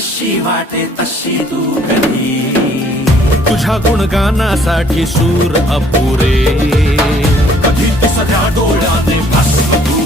जशी वाटे तशी तू कधी, तुझ्या गुणगानासाठी सूर अपुरे, कधी तिसऱ्या डोळ्याने भासतो तू